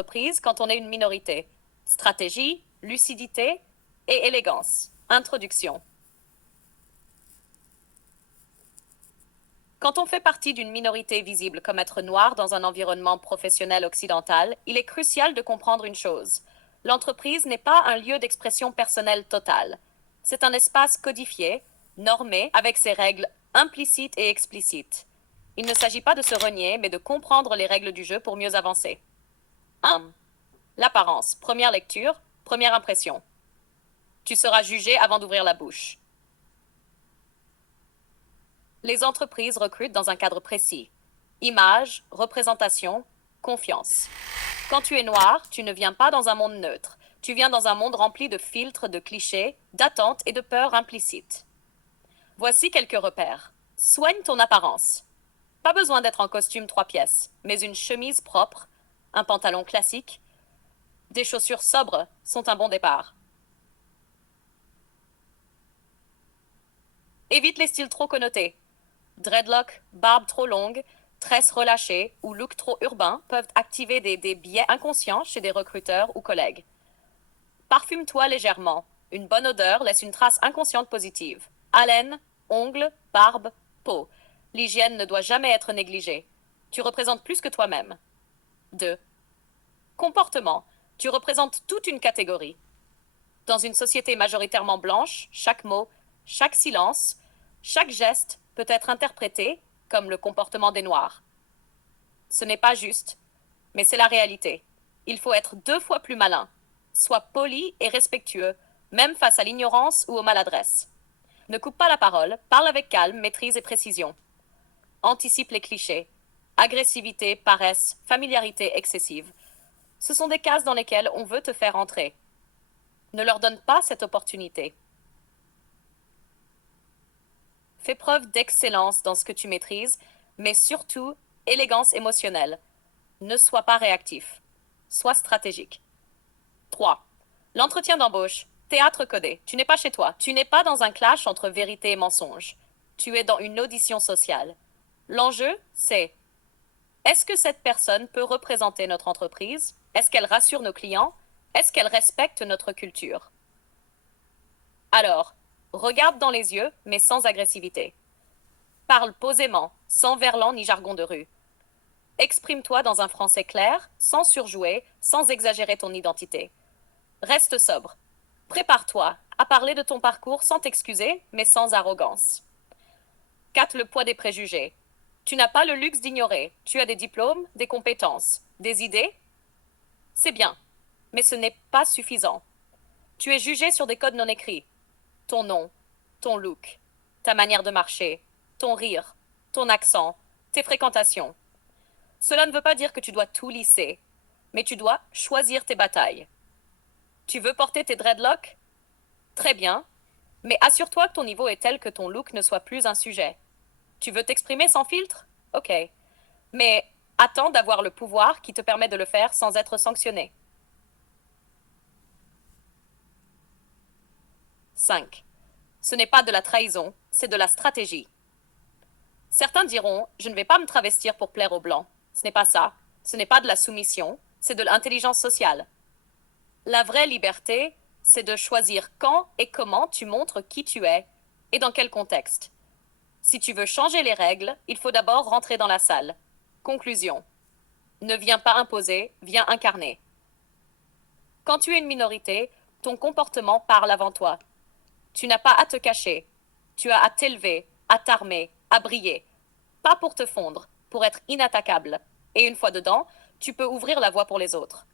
entreprise quand on est une minorité. Stratégie, lucidité et élégance. Introduction. Quand on fait partie d'une minorité visible comme être noir dans un environnement professionnel occidental, il est crucial de comprendre une chose. L'entreprise n'est pas un lieu d'expression personnelle totale. C'est un espace codifié, normé, avec ses règles implicites et explicites. Il ne s'agit pas de se renier, mais de comprendre les règles du jeu pour mieux avancer. 1. L'apparence. Première lecture, première impression. Tu seras jugé avant d'ouvrir la bouche. Les entreprises recrutent dans un cadre précis. Image, représentation, confiance. Quand tu es noir, tu ne viens pas dans un monde neutre. Tu viens dans un monde rempli de filtres, de clichés, d'attentes et de peurs implicites. Voici quelques repères. Soigne ton apparence. Pas besoin d'être en costume 3 pièces, mais une chemise propre, un pantalon classique, des chaussures sobres sont un bon départ. Évite les styles trop connotés. Dreadlock, barbe trop longue, tresses relâchées ou look trop urbain peuvent activer des biais inconscients chez des recruteurs ou collègues. Parfume-toi légèrement. Une bonne odeur laisse une trace inconsciente positive. Haleine, ongles, barbe, peau. L'hygiène ne doit jamais être négligée. Tu représentes plus que toi-même. 2. Comportement. Tu représentes toute une catégorie. Dans une société majoritairement blanche, chaque mot, chaque silence, chaque geste peut être interprété comme le comportement des Noirs. Ce n'est pas juste, mais c'est la réalité. Il faut être 2 fois plus malin. Sois poli et respectueux, même face à l'ignorance ou aux maladresses. Ne coupe pas la parole, parle avec calme, maîtrise et précision. Anticipe les clichés. Agressivité, paresse, familiarité excessive. Ce sont des cases dans lesquelles on veut te faire entrer. Ne leur donne pas cette opportunité. Fais preuve d'excellence dans ce que tu maîtrises, mais surtout élégance émotionnelle. Ne sois pas réactif. Sois stratégique. 3. L'entretien d'embauche. Théâtre codé. Tu n'es pas chez toi. Tu n'es pas dans un clash entre vérité et mensonge. Tu es dans une audition sociale. L'enjeu, c'est: est-ce que cette personne peut représenter notre entreprise? Est-ce qu'elle rassure nos clients? Est-ce qu'elle respecte notre culture? Alors, regarde dans les yeux, mais sans agressivité. Parle posément, sans verlan ni jargon de rue. Exprime-toi dans un français clair, sans surjouer, sans exagérer ton identité. Reste sobre. Prépare-toi à parler de ton parcours sans t'excuser, mais sans arrogance. 4. Le poids des préjugés. Tu n'as pas le luxe d'ignorer. Tu as des diplômes, des compétences, des idées. C'est bien, mais ce n'est pas suffisant. Tu es jugé sur des codes non écrits. Ton nom, ton look, ta manière de marcher, ton rire, ton accent, tes fréquentations. Cela ne veut pas dire que tu dois tout lisser, mais tu dois choisir tes batailles. Tu veux porter tes dreadlocks? Très bien, mais assure-toi que ton niveau est tel que ton look ne soit plus un sujet. Tu veux t'exprimer sans filtre? Ok. Mais attends d'avoir le pouvoir qui te permet de le faire sans être sanctionné. 5. Ce n'est pas de la trahison, c'est de la stratégie. Certains diront: je ne vais pas me travestir pour plaire aux Blancs. Ce n'est pas ça. Ce n'est pas de la soumission, c'est de l'intelligence sociale. La vraie liberté, c'est de choisir quand et comment tu montres qui tu es et dans quel contexte. Si tu veux changer les règles, il faut d'abord rentrer dans la salle. Conclusion. Ne viens pas imposer, viens incarner. Quand tu es une minorité, ton comportement parle avant toi. Tu n'as pas à te cacher. Tu as à t'élever, à t'armer, à briller. Pas pour te fondre, pour être inattaquable. Et une fois dedans, tu peux ouvrir la voie pour les autres.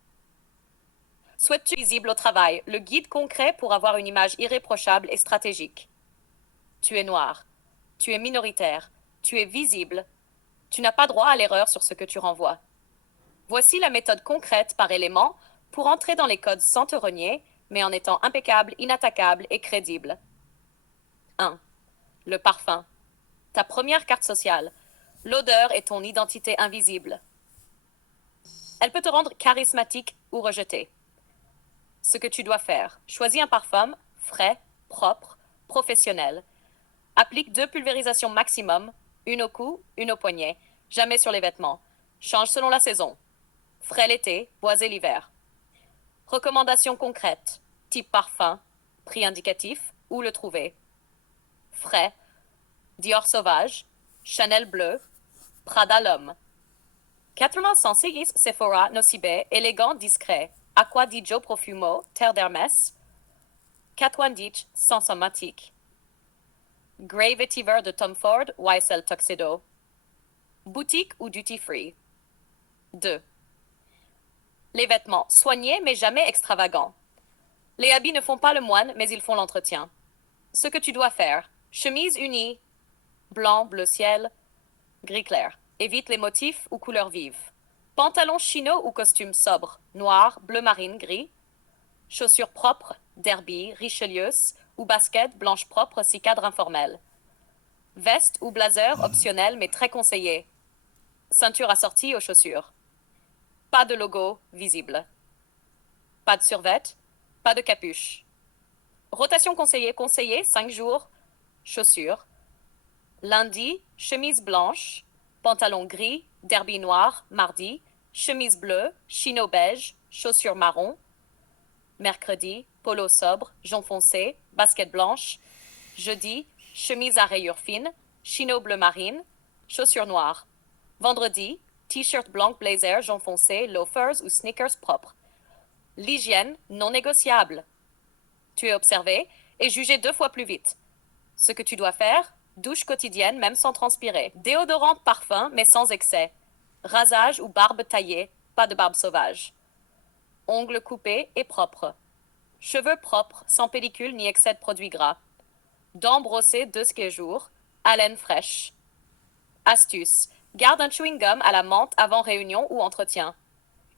Souhaites-tu être visible au travail, le guide concret pour avoir une image irréprochable et stratégique? Tu es noir. Tu es minoritaire. Tu es visible. Tu n'as pas droit à l'erreur sur ce que tu renvoies. Voici la méthode concrète par élément pour entrer dans les codes sans te renier, mais en étant impeccable, inattaquable et crédible. 1. Le parfum. Ta première carte sociale. L'odeur est ton identité invisible. Elle peut te rendre charismatique ou rejeté. Ce que tu dois faire: choisis un parfum frais, propre, professionnel. Applique 2 pulvérisations maximum, une au cou, une au poignet, jamais sur les vêtements. Change selon la saison. Frais l'été, boisé l'hiver. Recommandations concrètes. Type parfum, prix indicatif, où le trouver. Frais, Dior sauvage, Chanel bleu, Prada l'homme. 406 Sephora Nocibe, élégant, discret. Acqua di Gio Profumo, Terre d'Hermès. 90 Sensomatique. Grey Vetiver de Tom Ford, YSL Tuxedo. Boutique ou duty free. 2. Les vêtements, soignés mais jamais extravagants. Les habits ne font pas le moine, mais ils font l'entretien. Ce que tu dois faire. Chemise unie, blanc, bleu ciel, gris clair. Évite les motifs ou couleurs vives. Pantalon chino ou costume sobre, noir, bleu marine, gris. Chaussures propres, derby, richelieuse ou basket, blanche propre si cadre informel. Veste ou blazer optionnel mais très conseillé. Ceinture assortie aux chaussures. Pas de logo visible. Pas de survêt, pas de capuche. Rotation conseillée 5 jours. Chaussures. Lundi, chemise blanche, pantalon gris, derby noir, mardi, chemise bleue, chino beige, chaussures marron. Mercredi, polo sobre, jonc foncé, basket blanche. Jeudi, chemise à rayures fines, chino bleu marine, chaussures noires. Vendredi, t-shirt blanc blazer, jonc foncé, loafers ou sneakers propres. L'hygiène non négociable. Tu es observé et jugé 2 fois plus vite. Ce que tu dois faire, douche quotidienne même sans transpirer. Déodorant, parfum mais sans excès. Rasage ou barbe taillée, pas de barbe sauvage. Ongles coupés et propres. Cheveux propres, sans pellicule ni excès de produits gras. Dents brossées 2 jours. Haleine fraîche. Astuce. Garde un chewing-gum à la menthe avant réunion ou entretien.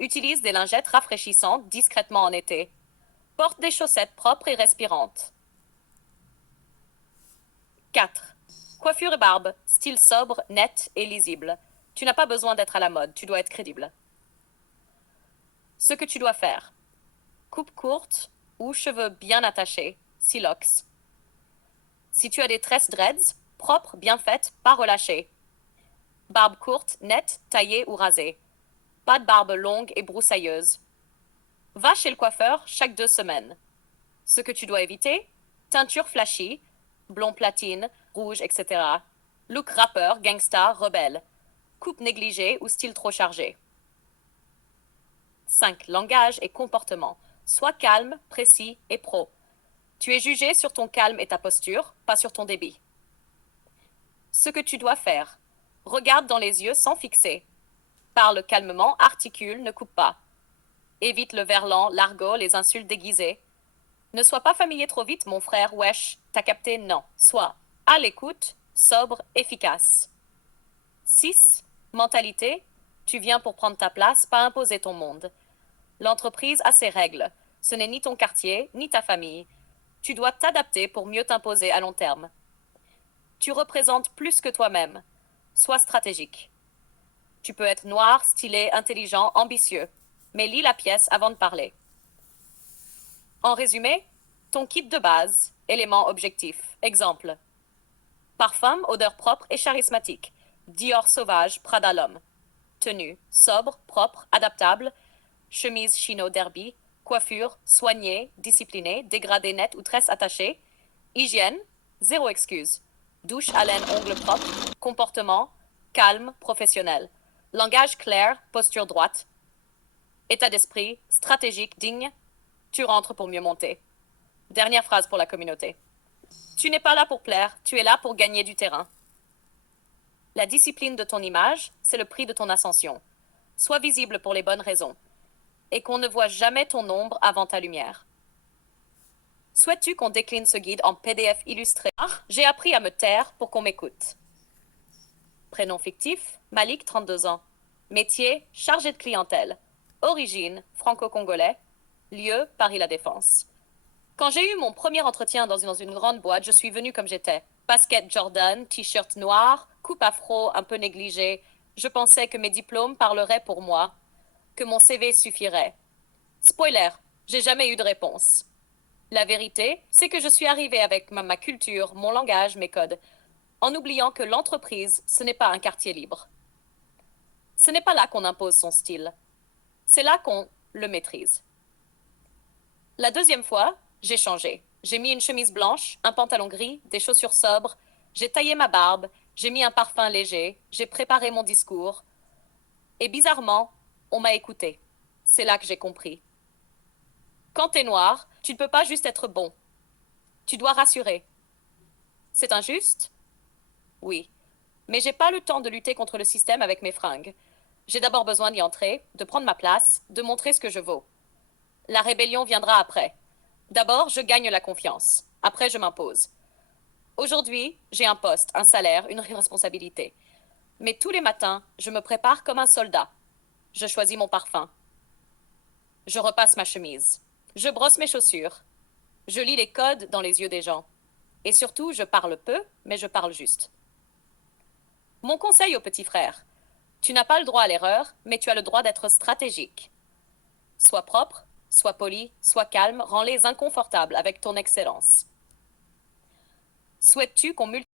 Utilise des lingettes rafraîchissantes discrètement en été. Porte des chaussettes propres et respirantes. 4. Coiffure et barbe. Style sobre, net et lisible. Tu n'as pas besoin d'être à la mode, tu dois être crédible. Ce que tu dois faire. Coupe courte ou cheveux bien attachés, silox. Si tu as des tresses dreads, propres, bien faites, pas relâchées. Barbe courte, nette, taillée ou rasée. Pas de barbe longue et broussailleuse. Va chez le coiffeur chaque 2 semaines. Ce que tu dois éviter, teinture flashy, blond platine, rouge, etc. Look rappeur, gangsta, rebelle. Coupe négligée ou style trop chargé. 5. Langage et comportement. Sois calme, précis et pro. Tu es jugé sur ton calme et ta posture, pas sur ton débit. Ce que tu dois faire. Regarde dans les yeux sans fixer. Parle calmement, articule, ne coupe pas. Évite le verlan, l'argot, les insultes déguisées. Ne sois pas familier trop vite, mon frère, wesh, t'as capté, non. Sois à l'écoute, sobre, efficace. 6. Mentalité. Tu viens pour prendre ta place, pas imposer ton monde. L'entreprise a ses règles. Ce n'est ni ton quartier, ni ta famille. Tu dois t'adapter pour mieux t'imposer à long terme. Tu représentes plus que toi-même. Sois stratégique. Tu peux être noir, stylé, intelligent, ambitieux. Mais lis la pièce avant de parler. En résumé, ton kit de base, éléments objectifs. Exemple. Parfum, odeur propre et charismatique. Dior sauvage, Prada l'homme. Tenue, sobre, propre, adaptable. Chemise chino derby. Coiffure, soignée, disciplinée, dégradé net ou tresse attachée. Hygiène, zéro excuse. Douche, haleine, ongles propres. Comportement, calme, professionnel. Langage clair, posture droite. État d'esprit, stratégique, digne. Tu rentres pour mieux monter. Dernière phrase pour la communauté. Tu n'es pas là pour plaire, tu es là pour gagner du terrain. La discipline de ton image, c'est le prix de ton ascension. Sois visible pour les bonnes raisons. Et qu'on ne voit jamais ton ombre avant ta lumière. Souhaites-tu qu'on décline ce guide en PDF illustré? J'ai appris à me taire pour qu'on m'écoute. Prénom fictif, Malik, 32 ans. Métier, chargé de clientèle. Origine, franco-congolais. Lieu, Paris La Défense. Quand j'ai eu mon premier entretien dans une grande boîte, je suis venue comme j'étais. Basket Jordan, t-shirt noir, coupe afro un peu négligée. Je pensais que mes diplômes parleraient pour moi, que mon CV suffirait. Spoiler, j'ai jamais eu de réponse. La vérité, c'est que je suis arrivée avec ma culture, mon langage, mes codes, en oubliant que l'entreprise, ce n'est pas un quartier libre. Ce n'est pas là qu'on impose son style. C'est là qu'on le maîtrise. La deuxième fois, j'ai changé. J'ai mis une chemise blanche, un pantalon gris, des chaussures sobres, j'ai taillé ma barbe, j'ai mis un parfum léger, j'ai préparé mon discours. Et bizarrement, on m'a écouté. C'est là que j'ai compris. Quand t'es noir, tu ne peux pas juste être bon. Tu dois rassurer. C'est injuste? Oui. Mais j'ai pas le temps de lutter contre le système avec mes fringues. J'ai d'abord besoin d'y entrer, de prendre ma place, de montrer ce que je vaux. La rébellion viendra après. D'abord, je gagne la confiance. Après, je m'impose. Aujourd'hui, j'ai un poste, un salaire, une responsabilité. Mais tous les matins, je me prépare comme un soldat. Je choisis mon parfum. Je repasse ma chemise. Je brosse mes chaussures. Je lis les codes dans les yeux des gens. Et surtout, je parle peu, mais je parle juste. Mon conseil au petit frère, tu n'as pas le droit à l'erreur, mais tu as le droit d'être stratégique. Sois propre, sois poli, sois calme, rends-les inconfortables avec ton excellence. Souhaites-tu qu'on multiplie